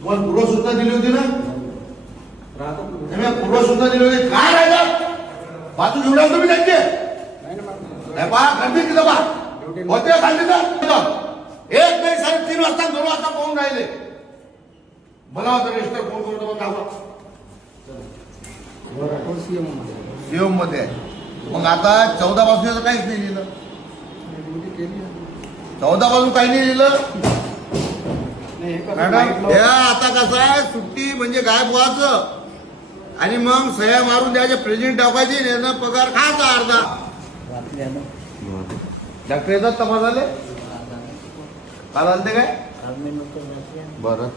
तुम्हाला पूर्व सूचना दिली होती ना, पूर्व सूचना दिली होती. काय राहिलं बाजू घेऊन तुम्ही त्यांचे खंडित बा होते खंडित एक नाही 3:30 वाजता 2 वाजता पाहून राहिले. मला होतं रजिस्टर फोन करतो सीएम मध्ये आहे. मग आता 14 पासून काहीच नाही लिहिलं, 14 पासून काही नाही लिहिलं. मॅडम हे आता कसं आहे, सुट्टी म्हणजे गायब व्हायचं आणि मग सह्या मारून द्यायचे, प्रेझेंट टाकायची, निर्णय पगार खायचा अर्धा. डॉक्टरचा तपास झाले काल आलते काय बरं.